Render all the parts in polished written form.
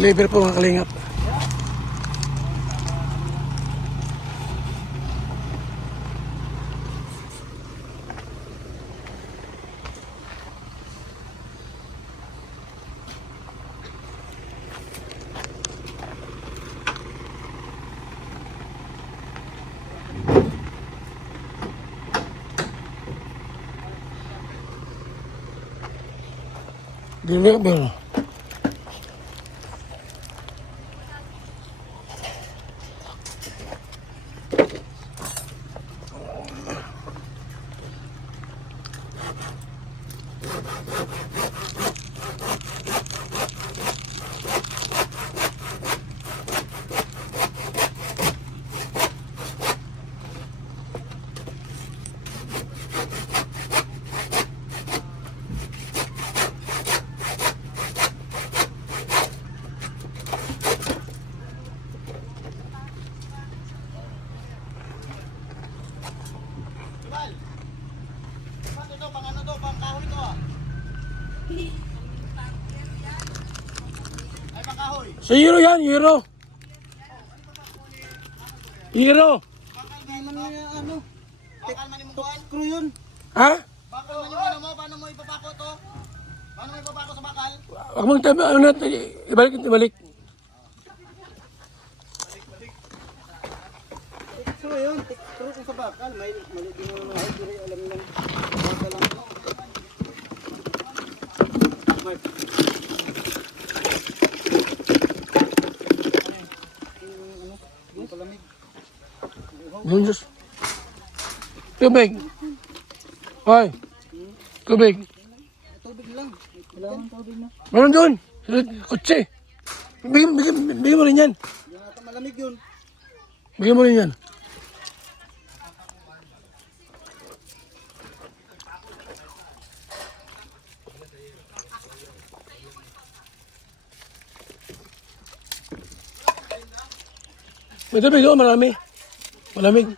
Deliver po mga kalingap. Deliver. Sa Euro yan, Euro. Euro. Bakal man yung buwan? Crew yun. Ha? Bakal man yung ano mo? Paano mo ipapako to? Paano mo ipapako sa bakal? Huwag mong tabi, ibalik. Crew yun. Crew kung sa bakal. May mali din mo na. Hindi alam lang. Bakal lang. Yung palamig. Yun, Diyos. Tubig. Hoy. Tubig. Tubig lang. Kailangan tubig na. Meron doon. Sa kotse. Bigyan mo rin yan. Yan ata malamig yun. Bigyan mo rin yan. May tubig doon, marami. Malamig.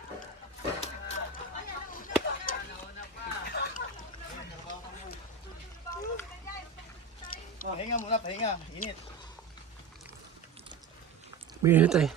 Oh, hinga muna, pahinga. Init. Bigyan tayo.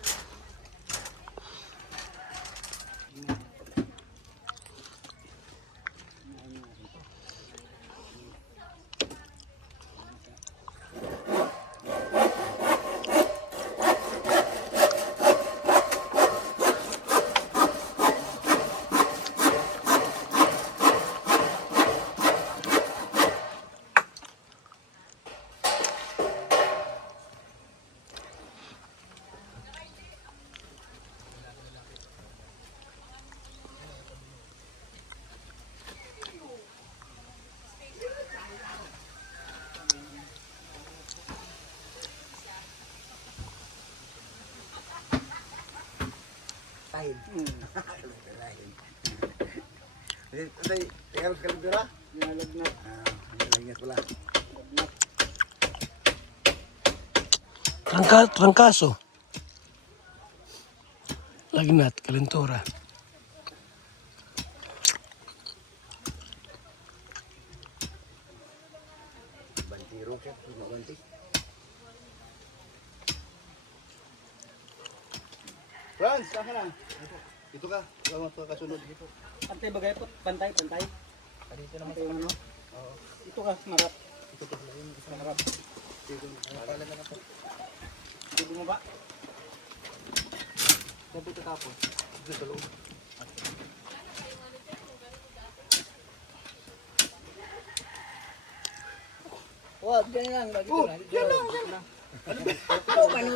Tay, tinggal sa kalibira. Nalagnat. Nalagnat pala. Trangkaso. Lagnat, kalentura. Bantiro siya, banti. Franz, saan ka na? Dito ka, ikaw ang kasunod dito. Pantay bagay po, pantay. Dito naman Pantay ano? Oo. Ito ka, marap. Ito to, yung isang harap. Dito, pala na lang po. Hindi mo ba? Sabi ito tapos. Dito sa loob. Wag, dyan lang. Oh, yan lang. Oo, ano,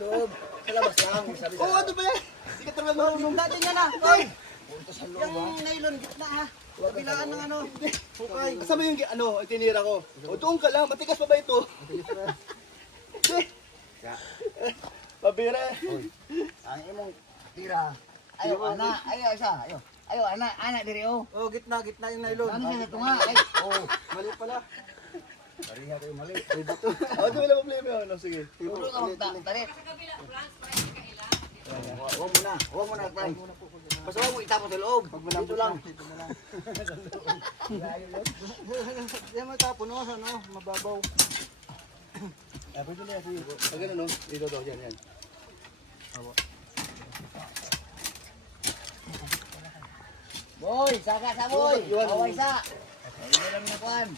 loob. Sa labas lang, sabi Oh, ano ba yan? Hindi ka talaga marunong. Natin yan ah. Hoy! Yung nylon, gitna ha. Kabilaan ng ano. Okay. Kasama yung ano, itinira ko. O doon ka lang, matigas pa ba ito? Pabira. Ang imong tira. Ayo, ana. Ayo, isa. Ayo, ana diri oh. Oh, gitna yung nylon. Ano siya ito nga? Ay, Oh, mali pala. pariha kayo mali. Oh, di wala problema yun. No, sige. Puro ka magtalit. Huwag mo na, Frank. Basta huwag mo itapon sa loob. Dito lang. Yan matapon, no? Ano, mababaw. Pwede na yan. Pag ano, no? Dito daw, yan. Boy, saka sa boy. Iwan. Away sa. Ay, lang na kuan.